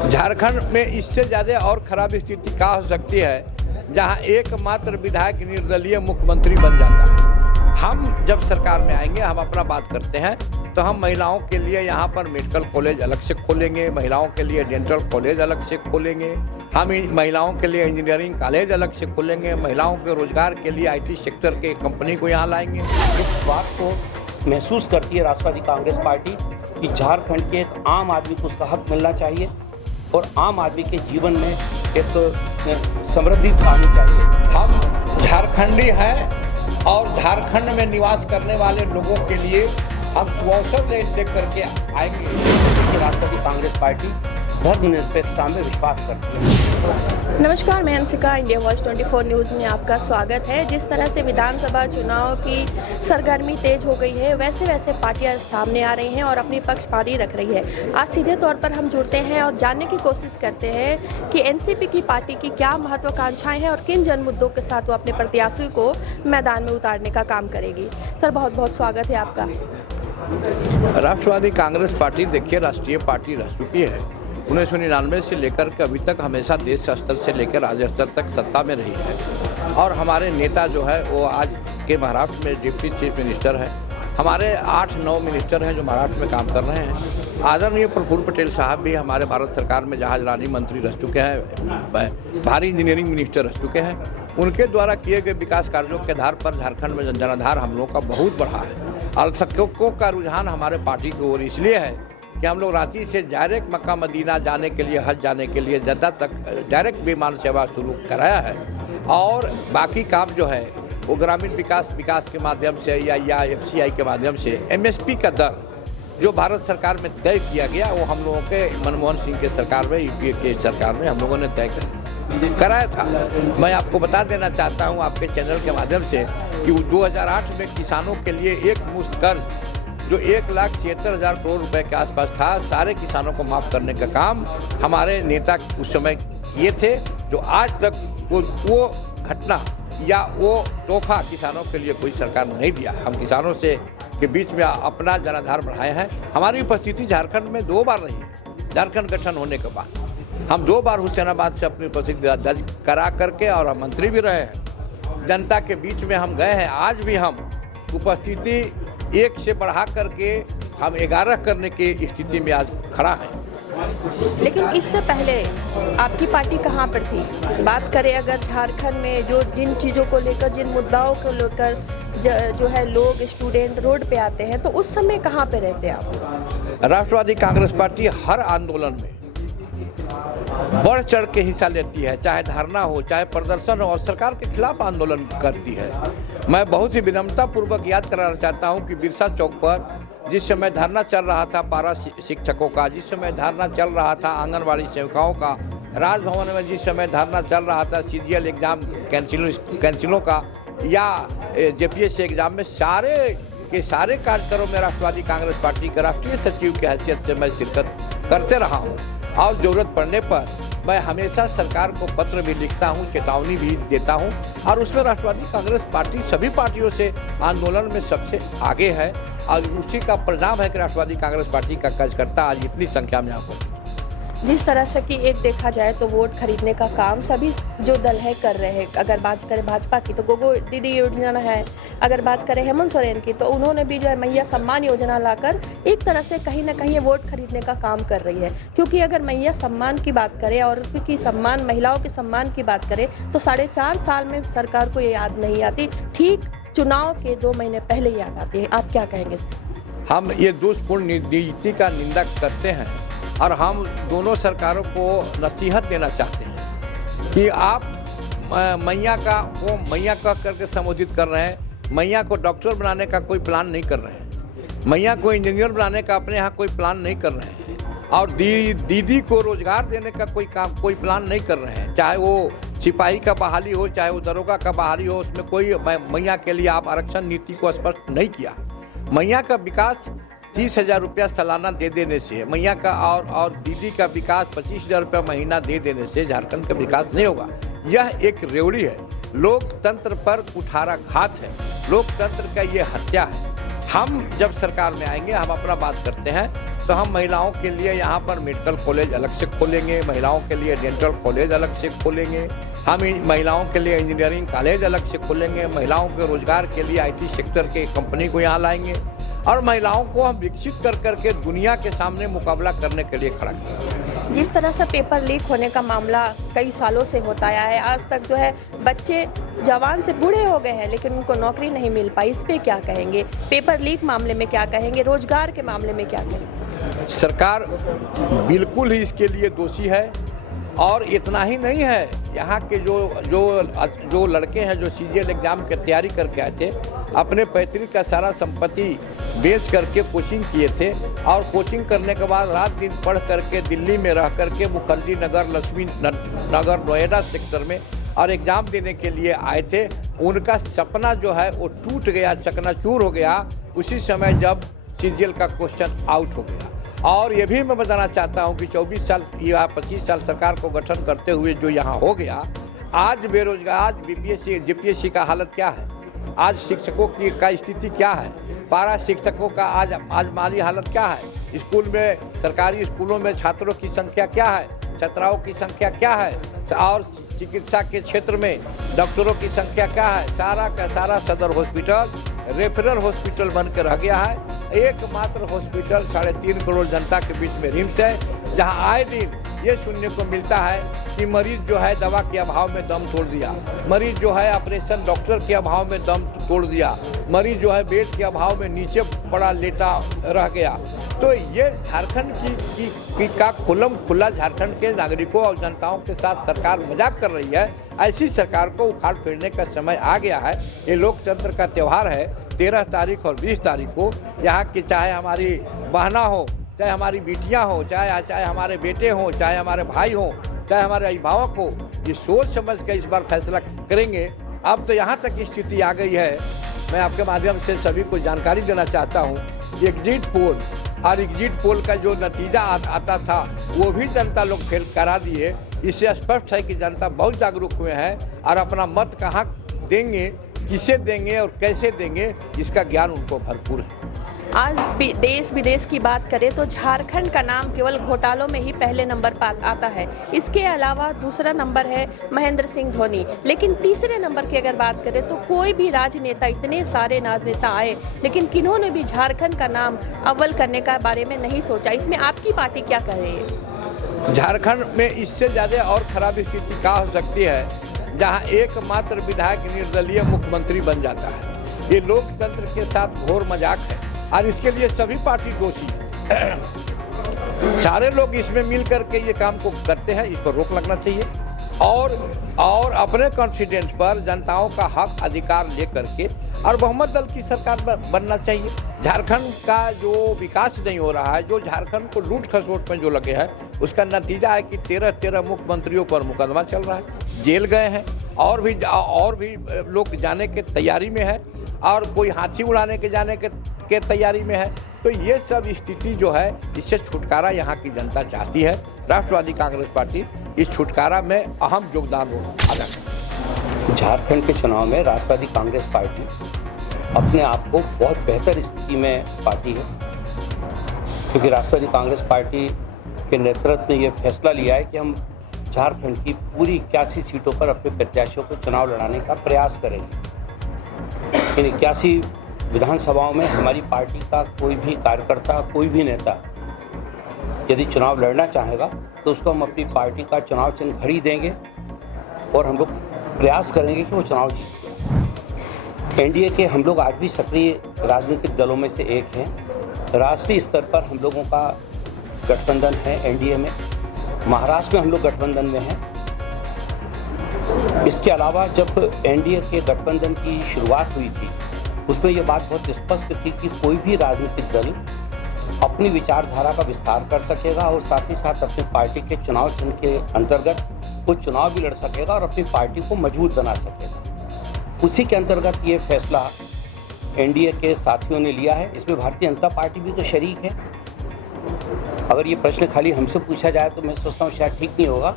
झारखंड में इससे ज़्यादा और खराब स्थिति क्या हो सकती है जहां एकमात्र विधायक निर्दलीय मुख्यमंत्री बन जाता है। हम जब सरकार में आएंगे, हम अपना बात करते हैं तो हम महिलाओं के लिए यहाँ पर मेडिकल कॉलेज अलग से खोलेंगे, महिलाओं के लिए डेंटल कॉलेज अलग से खोलेंगे, हम महिलाओं के लिए इंजीनियरिंग कॉलेज अलग से खोलेंगे, महिलाओं के रोजगार के लिए IT सेक्टर के कंपनी को यहाँ लाएंगे। इस बात को महसूस करती है राष्ट्रवादी कांग्रेस पार्टी कि झारखंड के एक आम आदमी को उसका हक मिलना चाहिए और आम आदमी के जीवन में एक समृद्धि आनी चाहिए। हम झारखंडी हैं और झारखंड में निवास करने वाले लोगों के लिए हम सुअवसर ले करके आएंगे। राष्ट्रवादी कांग्रेस पार्टी धर्मनिरपेक्षता में विश्वास करती है। नमस्कार, मैं हंसिका, इंडिया वॉइस 24 न्यूज़ में आपका स्वागत है। जिस तरह से विधानसभा चुनाव की सरगर्मी तेज हो गई है, वैसे वैसे पार्टियां सामने आ रही हैं और अपनी पक्ष पारी रख रही है। आज सीधे तौर पर हम जुड़ते हैं और जानने की कोशिश करते हैं कि NCP की पार्टी की क्या महत्वाकांक्षाएँ हैं और किन जन मुद्दों के साथ वो अपने प्रत्याशियों को मैदान में उतारने का काम करेगी। सर, बहुत बहुत स्वागत है आपका। राष्ट्रवादी कांग्रेस पार्टी देखिए राष्ट्रीय पार्टी रह चुकी है। 1999 से लेकर के अभी तक हमेशा देश स्तर से लेकर राज्य स्तर तक सत्ता में रही है और हमारे नेता जो है वो आज के महाराष्ट्र में डिप्टी चीफ मिनिस्टर हैं। हमारे 8-9 मिनिस्टर हैं जो महाराष्ट्र में काम कर रहे हैं। आदरणीय प्रफुल्ल पटेल साहब भी हमारे भारत सरकार में जहाजरानी मंत्री रह चुके हैं, भारी इंजीनियरिंग मिनिस्टर रह चुके हैं। उनके द्वारा किए गए विकास कार्यों के आधार पर झारखंड में जनाधार हम लोगों का बहुत बढ़ा है। अल्पसंख्यकों का रुझान हमारे पार्टी की ओर इसलिए है कि हम लोग रांची से डायरेक्ट मक्का मदीना जाने के लिए, हज जाने के लिए जद्दा तक डायरेक्ट विमान सेवा शुरू कराया है और बाकी काम जो है वो ग्रामीण विकास के माध्यम से या FCI के माध्यम से MSP का दर जो भारत सरकार में तय किया गया वो हम लोगों के मनमोहन सिंह के सरकार में, UPA के सरकार में हम लोगों ने तय कराया था। मैं आपको बता देना चाहता हूँ आपके चैनल के माध्यम से कि 2008 में किसानों के लिए एक मुश्त कर्ज जो 1,76,000 करोड़ रुपए के आसपास था, सारे किसानों को माफ़ करने का काम हमारे नेता उस समय किए थे, जो आज तक वो घटना या वो तोहफा किसानों के लिए कोई सरकार ने नहीं दिया। हम किसानों से के बीच में अपना जनाधार बढ़ाए हैं। हमारी उपस्थिति झारखंड में 2 बार रही है। झारखंड गठन होने के बाद हम 2 बार हुसैनाबाद से अपनी उपस्थिति दर्ज करा करके और हम मंत्री भी रहे हैं। जनता के बीच में हम गए हैं। आज भी हम उपस्थिति 1 से बढ़ा करके हम 11 करने की स्थिति में आज खड़ा हैं। लेकिन इससे पहले आपकी पार्टी कहाँ पर थी? बात करें अगर झारखंड में जो जिन चीज़ों को लेकर, जिन मुद्दाओं को लेकर जो है लोग, स्टूडेंट रोड पे आते हैं, तो उस समय कहाँ पे रहते आप? राष्ट्रवादी कांग्रेस पार्टी हर आंदोलन में बढ़ चढ़ के हिस्सा लेती है, चाहे धरना हो, चाहे प्रदर्शन हो और सरकार के खिलाफ आंदोलन करती है। मैं बहुत ही विनम्रतापूर्वक याद कराना चाहता हूं कि बिरसा चौक पर जिस समय धरना चल रहा था पारा शिक्षकों का, जिस समय धरना चल रहा था आंगनबाड़ी सेविकाओं का, राजभवन में जिस समय धरना चल रहा था CGL एग्जाम कैंसिलों का या JPSC एग्जाम में, सारे के सारे कार्यक्रमों में राष्ट्रवादी कांग्रेस पार्टी के राष्ट्रीय सचिव की हैसियत से मैं शिरकत करते रहा हूँ और ज़रूरत पड़ने पर मैं हमेशा सरकार को पत्र भी लिखता हूँ, चेतावनी भी देता हूँ और उसमें राष्ट्रवादी कांग्रेस पार्टी सभी पार्टियों से आंदोलन में सबसे आगे है और उसी का परिणाम है कि राष्ट्रवादी कांग्रेस पार्टी का कार्यकर्ता आज इतनी संख्या में यहाँ पर। जिस तरह से कि एक देखा जाए तो वोट खरीदने का काम सभी जो दल है कर रहे हैं। अगर बात करें भाजपा की तो गोगो दीदी योजना है, अगर बात करें हेमंत सोरेन की तो उन्होंने भी जो है मैया सम्मान योजना लाकर एक तरह से कहीं ना कहीं वोट खरीदने का काम कर रही है। क्योंकि अगर मैया सम्मान की बात करें और क्योंकि सम्मान, महिलाओं के सम्मान की बात करें तो 4.5 साल में सरकार को ये याद नहीं आती, ठीक चुनाव के 2 महीने पहले याद आती है। आप क्या कहेंगे? हम ये दोषपूर्ण नीति का निंदा करते हैं और हम दोनों सरकारों को नसीहत देना चाहते हैं कि आप मैया का वो मैया कह करके संबोधित कर रहे हैं। मैया को डॉक्टर बनाने का कोई प्लान नहीं कर रहे हैं, मैया को इंजीनियर बनाने का अपने यहाँ कोई प्लान नहीं कर रहे हैं और दीदी को रोजगार देने का कोई प्लान नहीं कर रहे हैं। चाहे वो सिपाही का बहाली हो, चाहे वो दरोगा का बहाली हो, उसमें कोई मैया के लिए आप आरक्षण नीति को स्पष्ट नहीं किया। मैया का विकास 30,000 रुपया सालाना दे देने से, मैया का और दीदी का विकास 25,000 रुपया महीना दे देने से झारखंड का विकास नहीं होगा। यह एक रेवड़ी है, लोकतंत्र पर कुठाराघात है, लोकतंत्र का ये हत्या है। हम जब सरकार में आएंगे, हम अपना बात करते हैं तो हम महिलाओं के लिए यहाँ पर मेडिकल कॉलेज अलग से खोलेंगे, महिलाओं के लिए डेंटल कॉलेज अलग से खोलेंगे, हम महिलाओं के लिए इंजीनियरिंग कॉलेज अलग से खोलेंगे, महिलाओं के रोजगार के लिए IT सेक्टर के कंपनी को यहाँ लाएंगे और महिलाओं को हम विकसित कर करके दुनिया के सामने मुकाबला करने के लिए खड़ा करेंगे। जिस तरह से पेपर लीक होने का मामला कई सालों से होता आया है, आज तक जो है बच्चे जवान से बूढ़े हो गए हैं लेकिन उनको नौकरी नहीं मिल पाई, इस पे क्या कहेंगे? पेपर लीक मामले में क्या कहेंगे? रोजगार के मामले में क्या कहेंगे? सरकार बिल्कुल ही इसके लिए दोषी है और इतना ही नहीं है, यहाँ के जो लड़के हैं जो CGL एग्ज़ाम की तैयारी करके आए थे, अपने पैतृक का सारा संपत्ति बेच करके कोचिंग किए थे और कोचिंग करने के बाद रात दिन पढ़ करके दिल्ली में रह करके मुखर्जी नगर, लक्ष्मी नगर, नोएडा सेक्टर में और एग्ज़ाम देने के लिए आए थे। उनका सपना जो है वो टूट गया, चकनाचूर हो गया उसी समय जब CGL का क्वेश्चन आउट हो गया। और ये भी मैं बताना चाहता हूँ कि 24 साल या 25 साल सरकार को गठन करते हुए जो यहाँ हो गया, आज बेरोजगार, आज BPSC GPSC का हालत क्या है, आज शिक्षकों की का स्थिति क्या है, पारा शिक्षकों का आज माली हालत क्या है, स्कूल में, सरकारी स्कूलों में छात्रों की संख्या क्या है, छात्राओं की संख्या क्या है और चिकित्सा के क्षेत्र में डॉक्टरों की संख्या क्या है। सारा का सारा सदर हॉस्पिटल रेफरल हॉस्पिटल बनकर रह गया है। एकमात्र हॉस्पिटल 3.5 करोड़ जनता के बीच में रिम्स है, जहां आए दिन ये सुनने को मिलता है कि मरीज जो है दवा के अभाव में दम तोड़ दिया, मरीज जो है ऑपरेशन डॉक्टर के अभाव में दम तोड़ दिया, मरीज जो है बेड के अभाव में नीचे पड़ा लेटा रह गया। तो ये झारखंड का खुल्लम खुल्ला झारखंड के नागरिकों और जनताओं के साथ सरकार मजाक कर रही है। ऐसी सरकार को उखाड़ फेरने का समय आ गया है। ये लोकतंत्र का त्यौहार है। 13 तारीख और 20 तारीख को यहाँ की चाहे हमारी बहना हो, चाहे हमारी बेटियाँ हो, चाहे हमारे बेटे हों, चाहे हमारे भाई हों, चाहे हमारे अभिभावक हो, ये सोच समझ के इस बार फैसला करेंगे। अब तो यहाँ तक स्थिति आ गई है, मैं आपके माध्यम से सभी को जानकारी देना चाहता हूँ। एग्जिट पोल और एग्जिट पोल का जो नतीजा आता था वो भी जनता लोग फेल करा दिए। इससे स्पष्ट है कि जनता बहुत जागरूक हुए हैं और अपना मत कहाँ देंगे, किसे देंगे और कैसे देंगे, इसका ज्ञान उनको भरपूर है। आज देश विदेश की बात करें तो झारखंड का नाम केवल घोटालों में ही पहले नंबर पर आता है। इसके अलावा दूसरा नंबर है महेंद्र सिंह धोनी। लेकिन तीसरे नंबर की अगर बात करें तो कोई भी राजनेता, इतने सारे राजनेता आए लेकिन किन्होंने भी झारखंड का नाम अव्वल करने का बारे में नहीं सोचा। इसमें आपकी पार्टी क्या कर रही है? झारखंड में इससे ज़्यादा और खराब स्थिति क्या हो सकती है, जहाँ एकमात्र विधायक निर्दलीय मुख्यमंत्री बन जाता है। ये लोकतंत्र के साथ घोर मजाक है और इसके लिए सभी पार्टी दोषी है। सारे लोग इसमें मिल करके ये काम को करते हैं, इस पर रोक लगना चाहिए और अपने कॉन्फिडेंस पर जनताओं का हक अधिकार लेकर के और बहुमत दल की सरकार बनना चाहिए। झारखंड का जो विकास नहीं हो रहा है, जो झारखंड को लूट खसोट में जो लगे हैं, उसका नतीजा है कि 13 मुख्यमंत्रियों पर मुकदमा चल रहा है, जेल गए हैं और भी लोग जाने के तैयारी में है और कोई हाथी उड़ाने के तैयारी में है। तो ये सब स्थिति जो है, इससे छुटकारा यहाँ की जनता चाहती है। राष्ट्रवादी कांग्रेस पार्टी इस छुटकारा में अहम योगदान अदा करती है। झारखंड के चुनाव में राष्ट्रवादी कांग्रेस पार्टी अपने आप को बहुत बेहतर स्थिति में पाती है, क्योंकि राष्ट्रवादी कांग्रेस पार्टी के नेतृत्व ने यह फैसला लिया है कि हम झारखंड की पूरी 81 सीटों पर अपने प्रत्याशियों को चुनाव लड़ाने का प्रयास करेंगे। इन 81 विधानसभाओं में हमारी पार्टी का कोई भी कार्यकर्ता, कोई भी नेता यदि चुनाव लड़ना चाहेगा तो उसको हम अपनी पार्टी का चुनाव चिन्ह खरीदेंगे और हम लोग प्रयास करेंगे कि वो चुनाव जीते। एनडीए के हम लोग आज भी सक्रिय राजनीतिक दलों में से एक हैं। राष्ट्रीय स्तर पर हम लोगों का गठबंधन है एनडीए में, महाराष्ट्र में हम लोग गठबंधन में हैं। इसके अलावा जब एनडीए के गठबंधन की शुरुआत हुई थी उसमें ये बात बहुत स्पष्ट थी कि कोई भी राजनीतिक दल अपनी विचारधारा का विस्तार कर सकेगा और साथ ही साथ अपनी पार्टी के चुनाव चिन्ह के अंतर्गत कुछ चुनाव भी लड़ सकेगा और अपनी पार्टी को मजबूत बना सकेगा। उसी के अंतर्गत ये फैसला एनडीए के साथियों ने लिया है। इसमें भारतीय जनता पार्टी भी तो शरीक है। अगर ये प्रश्न खाली हमसे पूछा जाए तो मैं सोचता हूँ शायद ठीक नहीं होगा।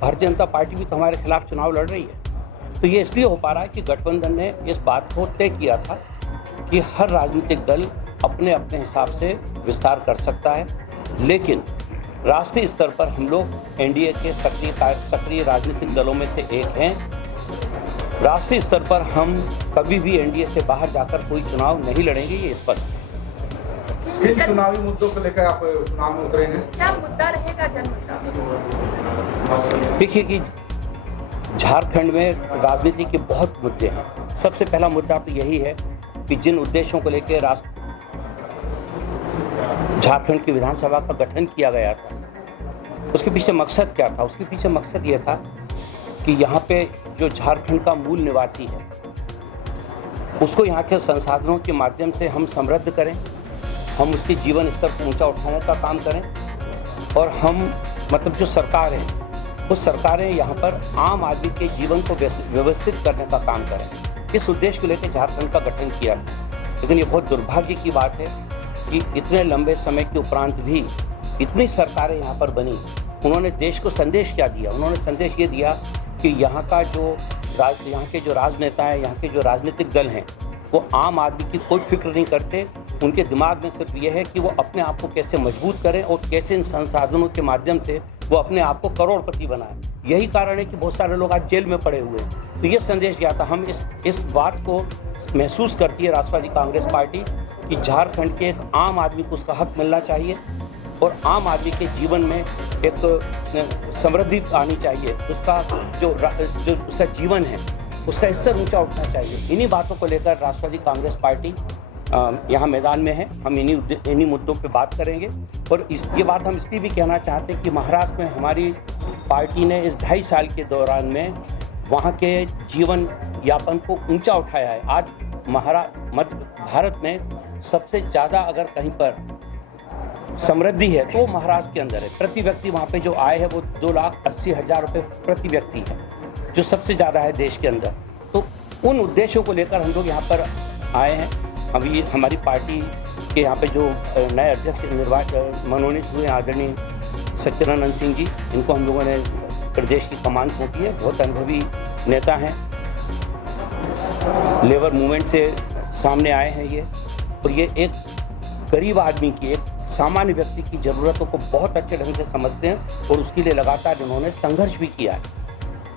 भारतीय जनता पार्टी भी तो हमारे खिलाफ चुनाव लड़ रही है। तो ये इसलिए हो पा रहा है कि गठबंधन ने इस बात को तय किया था कि हर राजनीतिक दल अपने अपने हिसाब से विस्तार कर सकता है, लेकिन राष्ट्रीय स्तर पर हम लोग एनडीए के सक्रिय राजनीतिक दलों में से एक हैं। राष्ट्रीय स्तर पर हम कभी भी एनडीए से बाहर जाकर कोई चुनाव नहीं लड़ेंगे, ये स्पष्ट है। किन चुनावी मुद्दों को लेकर आप चुनाव में उतरेंगे? क्या मुद्दा रहेगा जन मुद्दा? देखिए कि झारखंड में राजनीति के बहुत मुद्दे हैं। सबसे पहला मुद्दा तो यही है कि जिन उद्देश्यों को लेकर झारखंड की विधानसभा का गठन किया गया था, उसके पीछे मकसद क्या था? उसके पीछे मकसद ये था कि यहाँ पे जो झारखंड का मूल निवासी है उसको यहाँ के संसाधनों के माध्यम से हम समृद्ध करें, हम उसके जीवन स्तर को ऊंचा उठाने का काम करें, और हम मतलब जो सरकार है उस सरकारें यहाँ पर आम आदमी के जीवन को व्यवस्थित करने का काम करें। इस उद्देश्य को लेकर झारखंड का गठन किया था। लेकिन ये बहुत दुर्भाग्य की बात है कि इतने लंबे समय के उपरांत भी इतनी सरकारें यहाँ पर बनी, उन्होंने देश को संदेश क्या दिया? उन्होंने संदेश ये दिया कि यहाँ के जो राजनेता हैं, यहाँ के जो राजनीतिक दल हैं, वो आम आदमी की कोई फिक्र नहीं करते। उनके दिमाग में सिर्फ ये है कि वो अपने आप को कैसे मजबूत करें और कैसे इन संसाधनों के माध्यम से वो अपने आप को करोड़पति बनाएं। यही कारण है कि बहुत सारे लोग आज जेल में पड़े हुए हैं। तो ये संदेश क्या था? हम इस बात को महसूस करती है राष्ट्रवादी कांग्रेस पार्टी कि झारखंड के एक आम आदमी को उसका हक मिलना चाहिए और आम आदमी के जीवन में एक समृद्धि आनी चाहिए। उसका जो उसका जीवन है उसका स्तर ऊंचा उठना चाहिए। इन्हीं बातों को लेकर राष्ट्रवादी कांग्रेस पार्टी यहाँ मैदान में है। हम इन्हीं मुद्दों पे बात करेंगे। और ये बात हम इसलिए भी कहना चाहते हैं कि महाराष्ट्र में हमारी पार्टी ने इस 2.5 साल के दौरान में वहाँ के जीवन यापन को ऊंचा उठाया है। आज मध्य भारत में सबसे ज़्यादा अगर कहीं पर समृद्धि है तो महाराष्ट्र के अंदर है। प्रति व्यक्ति वहाँ पे जो आय है वो 2,80,000 रुपये प्रति व्यक्ति है, जो सबसे ज़्यादा है देश के अंदर। तो उन उद्देश्यों को लेकर हम लोग यहाँ पर आए हैं। अभी हमारी पार्टी के यहाँ पे जो नए अध्यक्ष मनोनीत हुए आदरणीय सच्चिदानंद सिंह जी, इनको हम लोगों ने प्रदेश की कमान सौंपी है। बहुत अनुभवी नेता हैं, लेबर मूवमेंट से सामने आए हैं ये, और ये एक गरीब आदमी की, एक सामान्य व्यक्ति की ज़रूरतों को बहुत अच्छे ढंग से समझते हैं और उसके लिए लगातार इन्होंने संघर्ष भी किया है।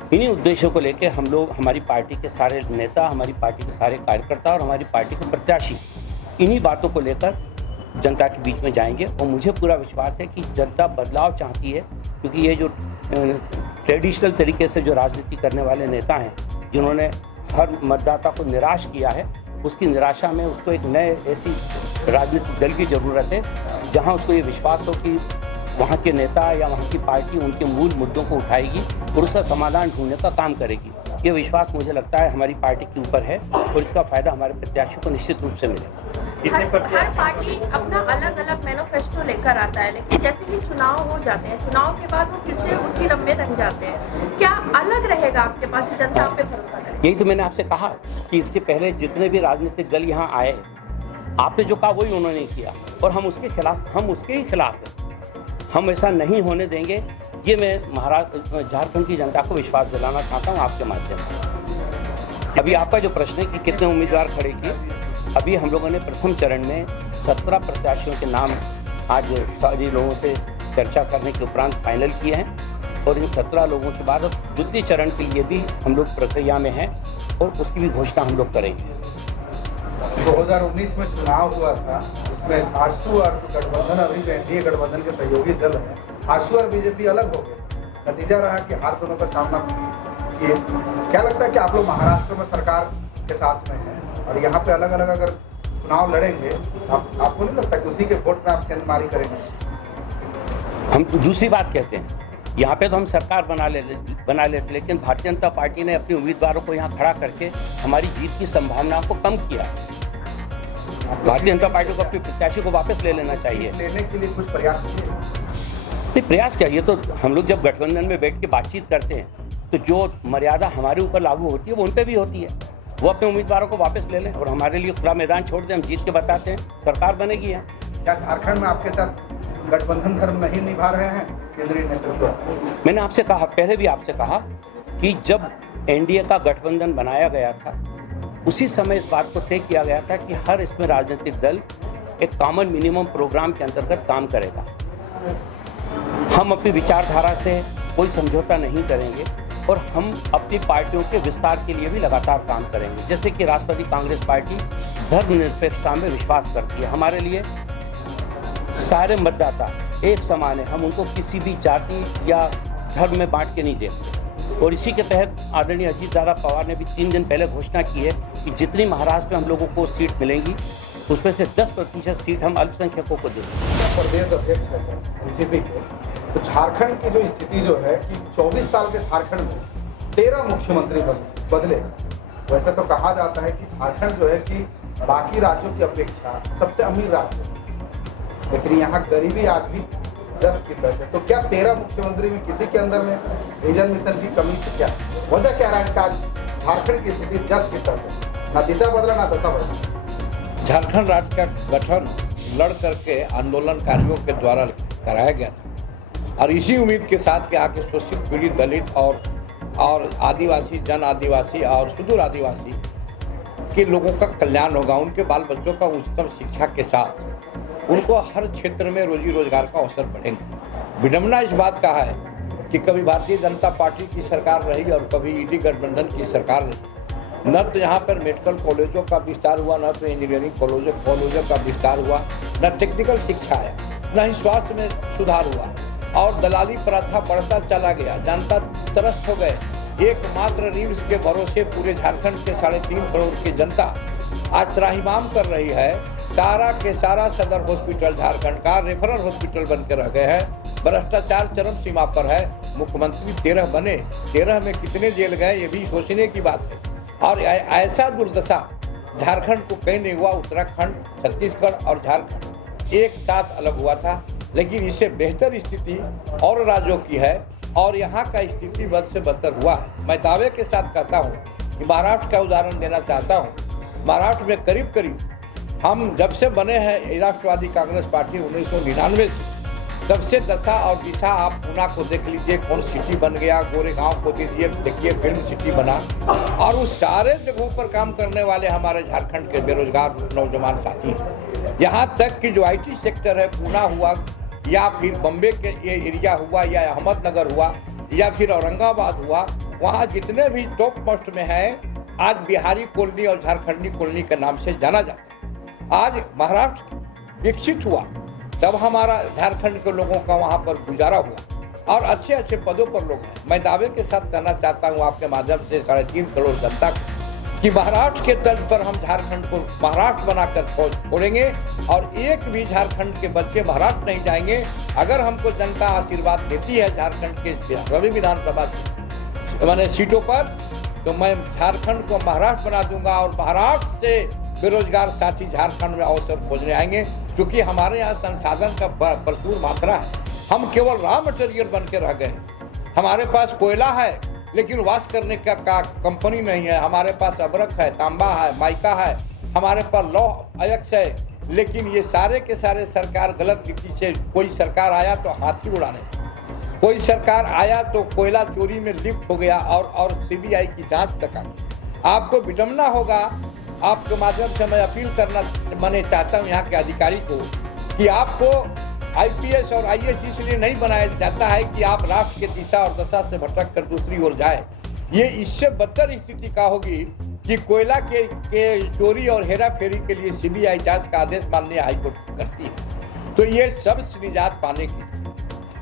इन्हीं उद्देश्यों को लेकर हम लोग, हमारी पार्टी के सारे नेता, हमारी पार्टी के सारे कार्यकर्ता और हमारी पार्टी के प्रत्याशी इन्हीं बातों को लेकर जनता के बीच में जाएंगे। और मुझे पूरा विश्वास है कि जनता बदलाव चाहती है, क्योंकि ये जो ट्रेडिशनल तरीके से जो राजनीति करने वाले नेता हैं, जिन्होंने हर मतदाता को निराश किया है, उसकी निराशा में उसको एक नए ऐसी राजनीतिक दल की ज़रूरत है जहां उसको ये विश्वास हो कि वहाँ के नेता या वहाँ की पार्टी उनके मूल मुद्दों को उठाएगी और उसका समाधान ढूंढने का काम करेगी। ये विश्वास मुझे लगता है हमारी पार्टी के ऊपर है और इसका फायदा हमारे प्रत्याशियों को निश्चित रूप से मिलेगा। हर पार्टी अपना अलग अलग मैनिफेस्टो लेकर आता है, लेकिन जैसे ही चुनाव हो जाते हैं, चुनाव के बाद वो फिर से उसी रंग में रंग जाते हैं। क्या अलग रहेगा आपके पास जो जनता आप पे भरोसा करे? यही तो मैंने आपसे कहा कि इसके पहले जितने भी राजनीतिक दल यहाँ आए, आपने जो कहा वही उन्होंने किया और हम उसके ही खिलाफ हैं। हम ऐसा नहीं होने देंगे, ये मैं झारखंड की जनता को विश्वास दिलाना चाहता हूँ आपके माध्यम से। अभी आपका जो प्रश्न है कि कितने उम्मीदवार खड़े किए, अभी हम लोगों ने प्रथम चरण में 17 प्रत्याशियों के नाम आज सारे लोगों से चर्चा करने के उपरांत फाइनल किए हैं और इन 17 लोगों के बाद अब द्वितीय चरण के लिए भी हम लोग प्रक्रिया में हैं और उसकी भी घोषणा हम लोग करेंगे। 2019 में चुनाव हुआ था, उसमें आजसू और जो गठबंधन अभी एनडीए गठबंधन के सहयोगी दल हैं, आजसू और बीजेपी अलग हो गए। नतीजा रहा कि हार दोनों का सामना किए। क्या लगता है कि आप लोग महाराष्ट्र में सरकार के साथ में हैं और यहाँ पे अलग अलग अगर चुनाव लड़ेंगे, आपको नहीं लगता कि उसी के वोट में आप सेंधमारी करेंगे? हम तो दूसरी बात कहते हैं, यहाँ पे तो हम सरकार बना लेते, लेकिन भारतीय जनता पार्टी ने अपने उम्मीदवारों को यहाँ खड़ा करके हमारी जीत की संभावनाओं को कम किया। भारतीय जनता पार्टी को अपने प्रत्याशी को वापस ले लेना चाहिए। लेने के लिए कुछ प्रयास किए? नहीं, प्रयास क्या, ये तो हम लोग जब गठबंधन में बैठ के बातचीत करते हैं तो जो मर्यादा हमारे ऊपर लागू होती है वो उन पर भी होती है। वो अपने उम्मीदवारों को वापस ले लें और हमारे लिए खुला मैदान छोड़ दें, हम जीत के बताते हैं, सरकार बनेगी यहाँ। क्या झारखंड में आपके साथ गठबंधन धर्म नहीं निभा रहे हैं केंद्रीय नेतृत्व? मैंने आपसे कहा, पहले भी आपसे कहा कि जब एनडीए का गठबंधन बनाया गया था उसी समय इस बात को तय किया गया था कि हर इसमें राजनीतिक दल एक कॉमन मिनिमम प्रोग्राम के अंतर्गत काम करेगा। हम अपनी विचारधारा से कोई समझौता नहीं करेंगे और हम अपनी पार्टियों के विस्तार के लिए भी लगातार काम करेंगे। जैसे कि राष्ट्रवादी कांग्रेस पार्टी धर्मनिरपेक्षता में विश्वास करती है। हमारे लिए सारे मतदाता एक समान है, हम उनको किसी भी जाति या धर्म में बांट के नहीं देखते। और इसी के तहत आदरणीय अजीत दादा पवार ने भी 3 दिन पहले घोषणा की है कि जितनी महाराष्ट्र में हम लोगों को सीट मिलेंगी उसमें से 10% सीट हम अल्पसंख्यकों को देंगे। प्रदेश अध्यक्ष है सर बीजेपी के, तो झारखंड की जो स्थिति जो है कि 24 साल के झारखंड में 13 मुख्यमंत्री बदले। वैसे तो कहा जाता है कि झारखंड जो है कि बाकी राज्यों की अपेक्षा सबसे अमीर राज्य है, लेकिन यहाँ गरीबी आज भी 10 की 10 है। तो क्या 13 मुख्यमंत्री में किसी के अंदर में विजन मिशन की कमी थी? क्या वजह क्या रहा है कि आज झारखंड की स्थिति 10 की 10 है, ना दिशा बदला ना दशा बदला? झारखंड राज्य का गठन लड़ करके आंदोलनकारियों के द्वारा कराया गया था और इसी उम्मीद के साथ कि आके शोषित पीड़ित दलित और आदिवासी, जन आदिवासी और सुदूर आदिवासी के लोगों का कल्याण होगा। उनके बाल बच्चों का उच्चतम शिक्षा के साथ उनको हर क्षेत्र में रोजी रोजगार का अवसर बढ़ेंगे। विडम्बना इस बात का है कि कभी भारतीय जनता पार्टी की सरकार रही और कभी ईडी गठबंधन की सरकार रही। न तो यहाँ पर मेडिकल कॉलेजों का विस्तार हुआ, न तो इंजीनियरिंग कॉलेजों का विस्तार हुआ, न टेक्निकल शिक्षा आया, न ही स्वास्थ्य में सुधार हुआ और दलाली प्रथा बढ़ता चला गया। जनता त्रस्त हो गए। एकमात्र रिम्स के भरोसे पूरे झारखंड के 3.5 करोड़ की जनता आज त्राहिमाम कर रही है। सारा के सारा सदर हॉस्पिटल झारखंड का रेफरल हॉस्पिटल बन के रह गए हैं। भ्रष्टाचार चरम सीमा पर है। मुख्यमंत्री 13 बने, 13 में कितने जेल गए ये भी सोचने की बात है। और ऐसा दुर्दशा झारखंड को कहीं नहीं हुआ। उत्तराखंड, छत्तीसगढ़ और झारखंड एक साथ अलग हुआ था, लेकिन इससे बेहतर स्थिति और राज्यों की है और यहाँ का स्थिति बद से बदतर हुआ है। मैं दावे के साथ कहता हूँ कि महाराष्ट्र का उदाहरण देना चाहता हूँ। महाराष्ट्र में करीब करीब हम जब से बने हैं राष्ट्रवादी कांग्रेस पार्टी 1999 से, तब से दशा और दिशा आप पुणे को देख लीजिए, कौन सिटी बन गया, गोरेगांव को देखिए फिल्म सिटी बना। और उस सारे जगहों पर काम करने वाले हमारे झारखंड के बेरोजगार नौजवान साथी हैं। यहाँ तक कि जो IT सेक्टर है, पुणे हुआ या फिर बम्बे के ये एरिया हुआ या अहमदनगर हुआ या फिर औरंगाबाद हुआ, वहाँ जितने भी टॉप मोस्ट में हैं आज बिहारी कॉलोनी और झारखंडी कॉलोनी के नाम से जाना जाता है। आज महाराष्ट्र विकसित हुआ तब हमारा झारखंड के लोगों का वहाँ पर गुजारा हुआ और अच्छे अच्छे पदों पर लोग हैं। मैं दावे के साथ कहना चाहता हूँ आपके माध्यम से 3.5 करोड़ जनता को कि महाराष्ट्र के तर्ज पर हम झारखंड को महाराष्ट्र बनाकर छोड़ेंगे और एक भी झारखंड के बच्चे महाराष्ट्र नहीं जाएंगे। अगर हमको जनता आशीर्वाद देती है झारखंड के सभी विधानसभा सीटों पर, तो मैं झारखंड को महाराष्ट्र बना दूंगा और महाराष्ट्र से बेरोजगार साथी झारखंड में अवसर खोजने आएंगे। क्योंकि हमारे यहाँ संसाधन का भरपूर मात्रा है। हम केवल रॉ मटेरियल बन के रह गए। हमारे पास कोयला है लेकिन वाश करने का कंपनी नहीं है। हमारे पास अबरक है, तांबा है, माइका है, हमारे पास लौह अयस्क है, लेकिन ये सारे के सारे सरकार गलत नीति से, कोई सरकार आया तो हाथी उड़ाने, कोई सरकार आया तो कोयला चोरी में लिप्त हो गया और CBI की जांच तक आ गई। आपको विडम्बना होगा। आपके माध्यम से मैं अपील करना चाहता हूँ यहाँ के अधिकारी को कि आपको IPS और IAS इसलिए नहीं बनाया जाता है कि आप राष्ट्र के दिशा और दशा से भटक कर दूसरी ओर जाए। ये इससे बदतर स्थिति का होगी कि कोयला के चोरी और हेरा फेरी के लिए CBI जांच का आदेश माननीय हाईकोर्ट करती है। तो ये सब निजात पाने की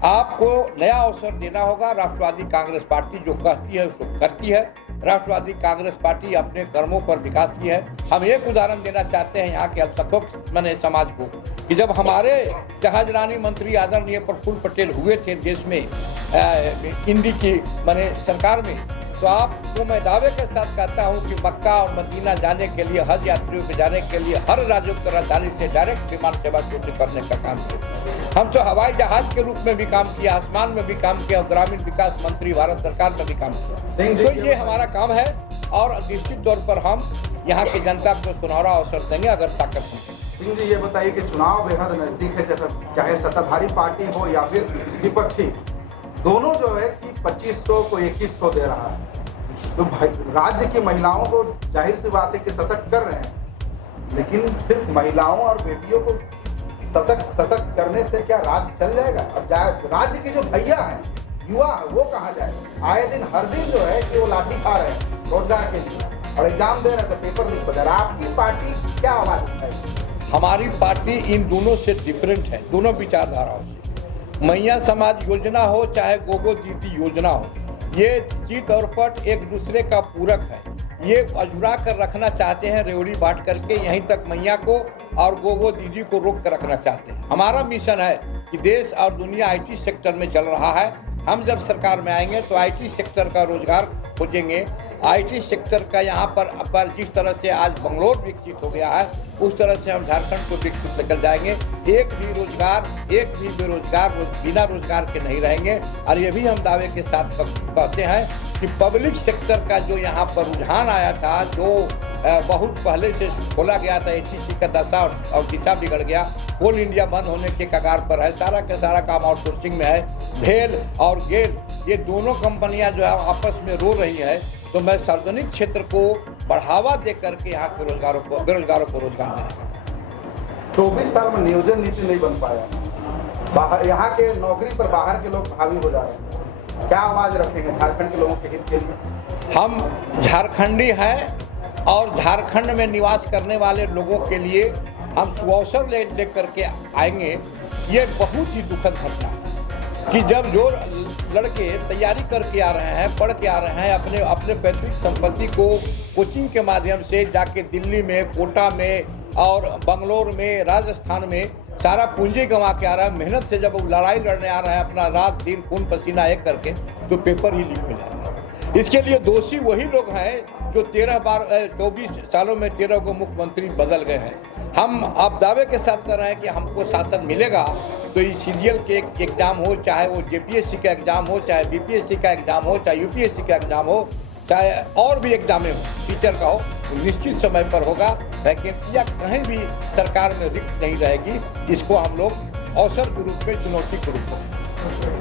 आपको नया अवसर देना होगा। राष्ट्रवादी कांग्रेस पार्टी जो कहती है उसको करती है। राष्ट्रवादी कांग्रेस पार्टी अपने कर्मों पर विकास की है। हम एक उदाहरण देना चाहते हैं यहाँ के अल्पसंख्यक समाज को कि जब हमारे जहाजरानी मंत्री आदरणीय प्रफुल्ल पटेल हुए थे देश में इंडी की सरकार में, तो आपको मैं दावे के साथ कहता हूँ कि मक्का और मदीना जाने के लिए, हज यात्रियों के जाने के लिए हर राज्यों की राजधानी से डायरेक्ट विमान सेवा शुरू करने का काम किया। हम तो हवाई जहाज के रूप में भी काम किया, आसमान में भी काम किया और ग्रामीण विकास मंत्री भारत सरकार में भी काम किया। तो ये हमारा काम है और निश्चित तौर पर हम यहाँ की जनता को सुनहरा अवसर देंगे अगर ताकत हो। सिंह जी, ये बताइए कि चुनाव बेहद नजदीक है, चाहे सत्ताधारी पार्टी हो या फिर विपक्षी, दोनों जो है कि 2500 को 2100 दे रहा है। तो राज्य की महिलाओं को जाहिर सी बात है कि सशक्त कर रहे हैं, लेकिन सिर्फ महिलाओं और बेटियों को सशक्त करने से क्या राज्य चल जाएगा? अब राज्य के जो भैया हैं, युवा है, वो कहाँ जाए? आए दिन हर दिन जो है कि वो लाठी खा रहे हैं रोजगार के लिए और एग्जाम दे रहे हैं तो पेपर लीक हो जा रहा है। आपकी पार्टी क्या आवाज उठाएगी? हमारी पार्टी इन दोनों से डिफरेंट है, दोनों विचारधाराओं से। मैया समाज योजना हो चाहे गोगो दीदी योजना हो, ये चीट और पट एक दूसरे का पूरक है। ये अजुड़ा कर रखना चाहते हैं, रेवड़ी बांट करके यहीं तक मैया को और गोगो दीदी को रोक कर रखना चाहते हैं। हमारा मिशन है कि देश और दुनिया आईटी सेक्टर में चल रहा है। हम जब सरकार में आएंगे तो आईटी सेक्टर का रोजगार खोजेंगे। आईटी सेक्टर का यहाँ पर जिस तरह से आज बंगलोर विकसित हो गया है, उस तरह से हम झारखंड को विकसित लेकर जाएंगे। एक भी बेरोजगार बिना रोजगार के नहीं रहेंगे। और ये भी हम दावे के साथ कहते हैं कि पब्लिक सेक्टर का जो यहाँ पर रुझान आया था, जो बहुत पहले से खोला गया था, एचईसी का दशा और दिशा बिगड़ गया, कोल इंडिया बंद होने के कगार पर है, सारा का सारा काम आउटसोर्सिंग में है। भेल और गेल ये दोनों कंपनियां जो है आपस में रो रही है। तो मैं सार्वजनिक क्षेत्र को बढ़ावा दे करके यहाँ के बेरोजगारों को रोजगार देने का। 24 साल में नियोजन नीति नहीं बन पाया, बाहर यहाँ के नौकरी पर बाहर के लोग हावी हो जा रहे हैं। क्या आवाज रखेंगे झारखंड के लोगों के हित के लिए? हम झारखंडी हैं और झारखंड में निवास करने वाले लोगों के लिए हम सुअवसर ले करके आएंगे। ये बहुत ही दुखद घटना है कि जब जो लड़के तैयारी करके आ रहे हैं, पढ़ के आ रहे हैं, अपने पैतृक संपत्ति को कोचिंग के माध्यम से जाके दिल्ली में, कोटा में और बंगलोर में, राजस्थान में सारा पूंजी गंवा के आ रहा है। मेहनत से जब वो लड़ाई लड़ने आ रहा है अपना रात दिन खून पसीना एक करके, तो पेपर ही लीक हो जा रहा है। इसके लिए दोषी वही लोग हैं जो 24 सालों में 13 को मुख्यमंत्री बदल गए हैं। हम आप दावे के साथ कर रहे हैं कि हमको शासन मिलेगा तो ये सीरियल के एग्जाम हो, चाहे वो जेपीएससी का एग्जाम हो, चाहे बीपीएससी का एग्जाम हो, चाहे यूपीएससी का एग्जाम हो, चाहे और भी एग्जाम हो, टीचर का हो, निश्चित समय पर होगा। वैकेंसियाँ कहीं भी सरकार में रिक्त नहीं रहेगी। इसको हम लोग अवसर के रूप में, चुनौती के रूप में